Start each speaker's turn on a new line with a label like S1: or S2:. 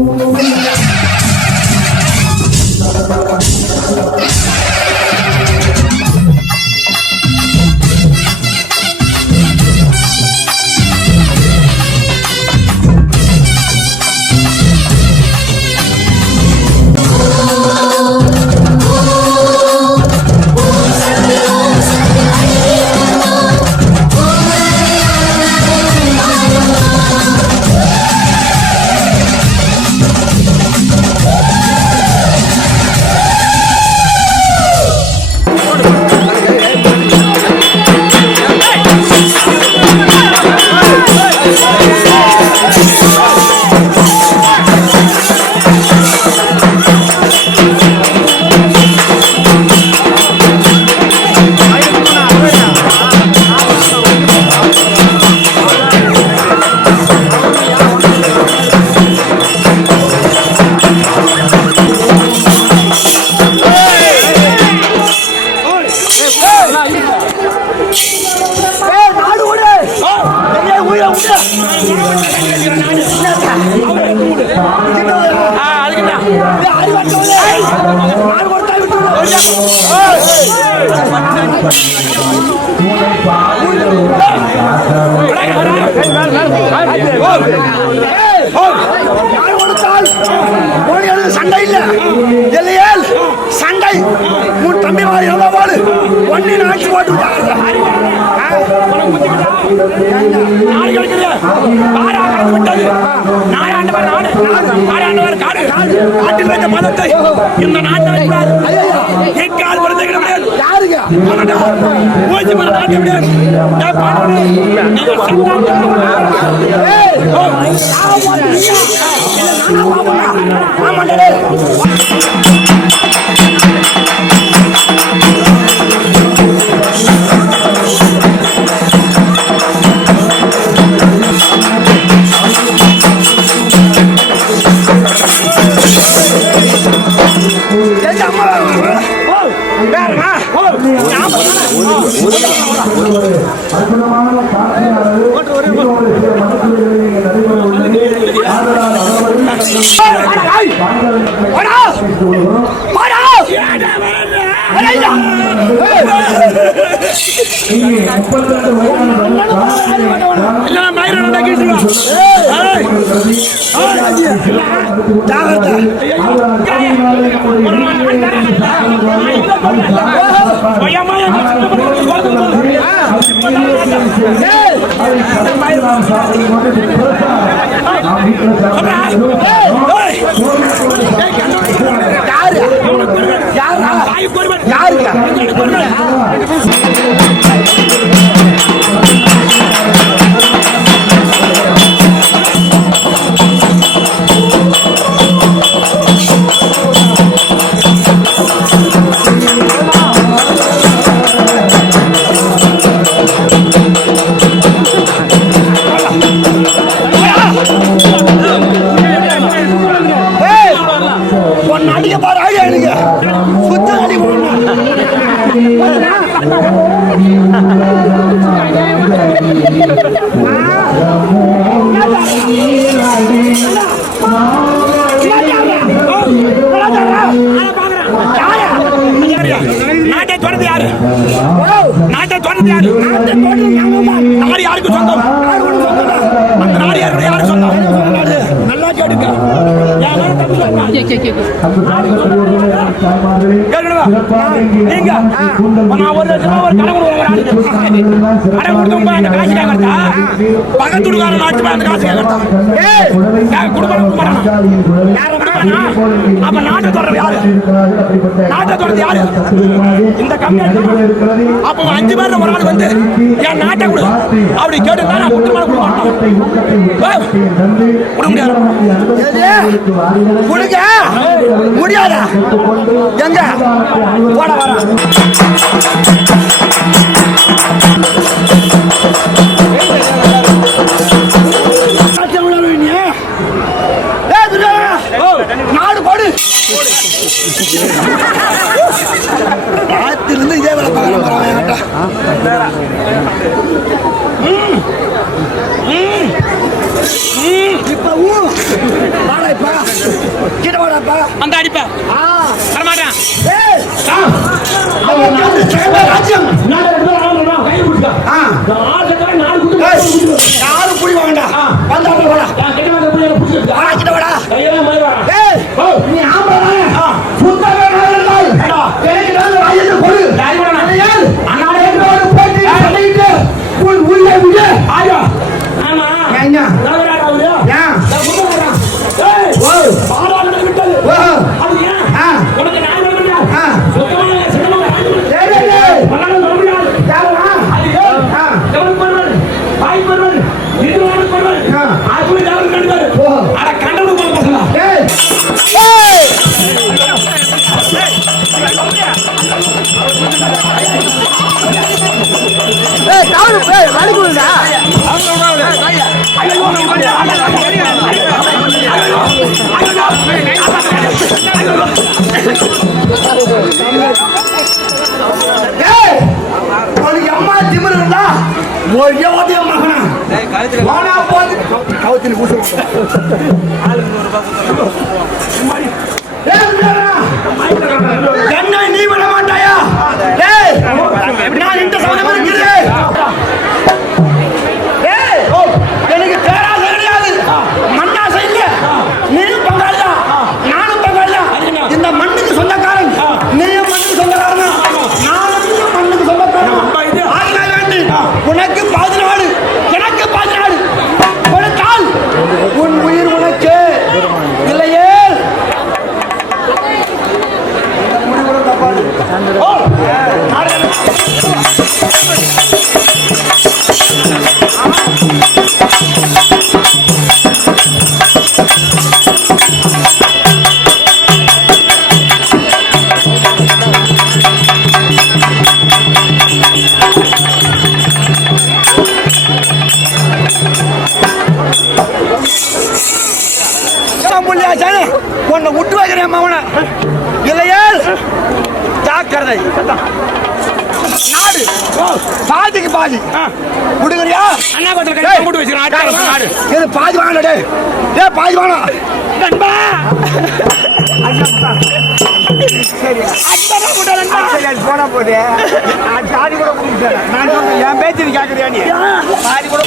S1: Oh. பாலில் சண்டை இல்ல. இல்லையேல் சண்டை. உன் தம்பி மாதிரி எவ்வளோ வாழு ஒன்னு ஆட்சி போட்டு விட்டாங்க.
S2: நாடு நாடு காடு. காட்டில் வைத்த மதத்தை இந்த நாட்டை ஓய்ச்சி மன நாட்டை முடியாது ஏன்
S1: ஜாகிரதை.
S2: ஐயம்மா, நாட்டை தொடர்ந்து யாரு? நாட்டை தொடர்ந்து யாரு? நாடு யாருக்கு சொந்தம்?
S1: யார்?
S2: அந்த நாடு யாருக்கு யாருக்கு சொந்தம்? நல்லா. கேட்கணுமா? நீங்க. ஒரு லட்சம் ஒரு அந்த காசு கேட்கறதா நாட்டு அந்த காசு கேட்கறதா? யாரை கொடுக்கறானா? அப்ப நாட்டை தொடர்றது யாரு? நாட்டை தொடர்றது யாரு? இந்த கம்பெனி அப்போ அஞ்சு பேர் ஒரு ஆள் வந்து என் நாட்டை கொடு. அப்படி கேட்டு நான் குற்றமான கொடுக்க மாட்டோம். கொடுக்க முடியாது.
S1: எது? கொடுங்க. முடியாதா? எங்க? போட வர
S2: அந்த அடிப்பேன்
S1: ஆ.
S2: வரமாட்டேன்
S1: வந்து யாரும் புடி வாங்கடா. வந்தாப்புல வாடா. கிட்ட வாடா. ஏய், நீ உனக்கு அம்மா திமிர் இருந்தா ஒரே ஓட்டிய நீ விட மாட்டாயா
S3: நான் இந்த சம்மந்தமா இருக்கிறேன் பாதி. விடுங்கறியா?
S1: அண்ணா கோத்திர கட்டி மூட்டு வச்சிருக்கான்
S3: இது பாதி வாங்கடா டே டே பாதி வாங்க
S1: நண்பா.
S3: போனா போது. நான் பாதி கூட நான் சொல்றேன் என் பேச்சு நீ கேட்கறியா நீ? பாதி கூட